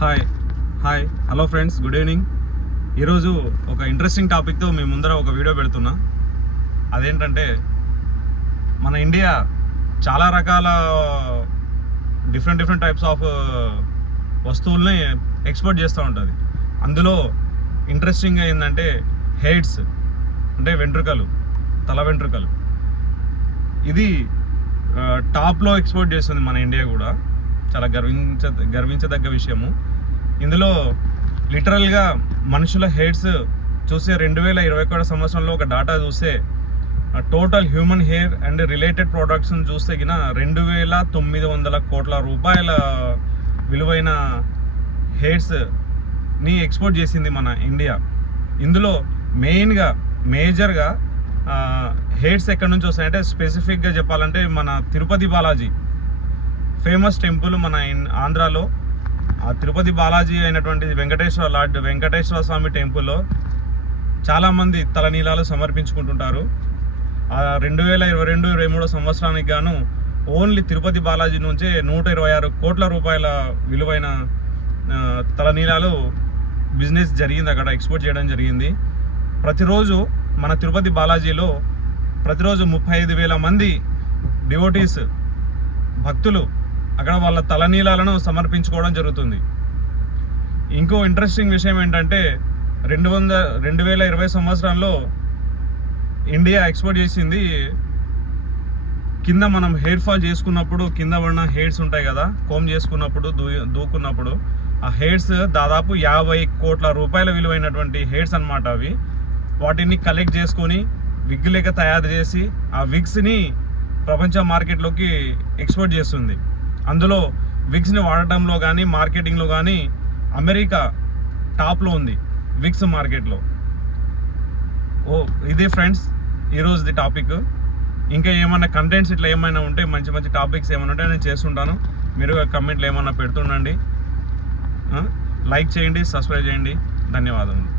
Hi hi hello friends good evening ఈరోజు ఒక interesting టాపిక్తో మీ ముందర ఒక వీడియో పెడుతున్నా. అదేంటంటే మన ఇండియా చాలా రకాల డిఫరెంట్ డిఫరెంట్ టైప్స్ ఆఫ్ వస్తువుల్ని ఎక్స్పోర్ట్ చేస్తూ ఉంటుంది. అందులో ఇంట్రెస్టింగ్ ఏంటంటే హెయిడ్స్ అంటే వెంట్రుకలు తల వెంట్రుకలు. ఇది uh, టాప్లో ఎక్స్పోర్ట్ చేస్తుంది మన ఇండియా కూడా. చాలా గర్వించ గర్వించదగ్గ విషయము. ఇందులో లిటరల్గా మనుషుల హెయిర్స్ చూసే రెండు వేల ఇరవై ఒకటి సంవత్సరంలో ఒక డాటా చూస్తే total human hair and related ప్రోడక్ట్స్ని చూస్తే గిన రెండు వేల తొమ్మిది వందల కోట్ల రూపాయల విలువైన హెయిర్స్ని ఎక్స్పోర్ట్ చేసింది మన ఇండియా. ఇందులో మెయిన్గా మేజర్గా హెయిర్స్ ఎక్కడి నుంచి వస్తాయంటే స్పెసిఫిక్గా చెప్పాలంటే మన తిరుపతి బాలాజీ. ఫేమస్ టెంపుల్ మన ఆంధ్రాలో. ఆ తిరుపతి బాలాజీ అయినటువంటి వెంకటేశ్వర లార్డ్ వెంకటేశ్వర స్వామి టెంపుల్లో చాలామంది తలనీలాలు సమర్పించుకుంటుంటారు. ఆ రెండు వేల ఇరవై రెండు ఇరవై మూడో సంవత్సరానికి గాను ఓన్లీ తిరుపతి బాలాజీ నుంచే నూట ఇరవై ఆరు కోట్ల రూపాయల విలువైన తలనీలాలు బిజినెస్ జరిగింది అక్కడ ఎక్స్పోర్ట్ చేయడం జరిగింది. ప్రతిరోజు మన తిరుపతి బాలాజీలో ప్రతిరోజు ముప్పై ఐదు వేల మంది డివోటీస్ భక్తులు అక్కడ వాళ్ళ తలనీలాలను సమర్పించుకోవడం జరుగుతుంది. ఇంకో ఇంట్రెస్టింగ్ విషయం ఏంటంటే రెండు వంద రెండు వేల ఇరవై సంవత్సరంలో ఇండియా ఎక్స్పోర్ట్ చేసింది. కింద మనం హెయిర్ ఫాల్ చేసుకున్నప్పుడు కింద పడిన హెయిర్స్ ఉంటాయి కదా కోమ్ చేసుకున్నప్పుడు దూ దూకున్నప్పుడు ఆ హెయిర్స్ దాదాపు యాభై కోట్ల రూపాయల విలువైనటువంటి హెయిర్స్ అనమాట అవి. వాటిని కలెక్ట్ చేసుకొని విగ్ లెక్క తయారు చేసి ఆ విగ్స్ని ప్రపంచ మార్కెట్లోకి ఎక్స్పోర్ట్ చేస్తుంది. అందులో విక్స్ని వాడటంలో కానీ మార్కెటింగ్లో కానీ అమెరికా టాప్లో ఉంది విక్స్ మార్కెట్లో. ఓ ఇదే ఫ్రెండ్స్ ఈరోజుది టాపిక్. ఇంకా ఏమైనా కంటెంట్స్ ఇట్లా ఏమైనా ఉంటే మంచి మంచి టాపిక్స్ ఏమైనా ఉంటే నేను చేస్తుంటాను. మీరు కమెంట్లు ఏమైనా పెడుతుండండి. లైక్ చేయండి సబ్స్క్రైబ్ చేయండి. ధన్యవాదములు.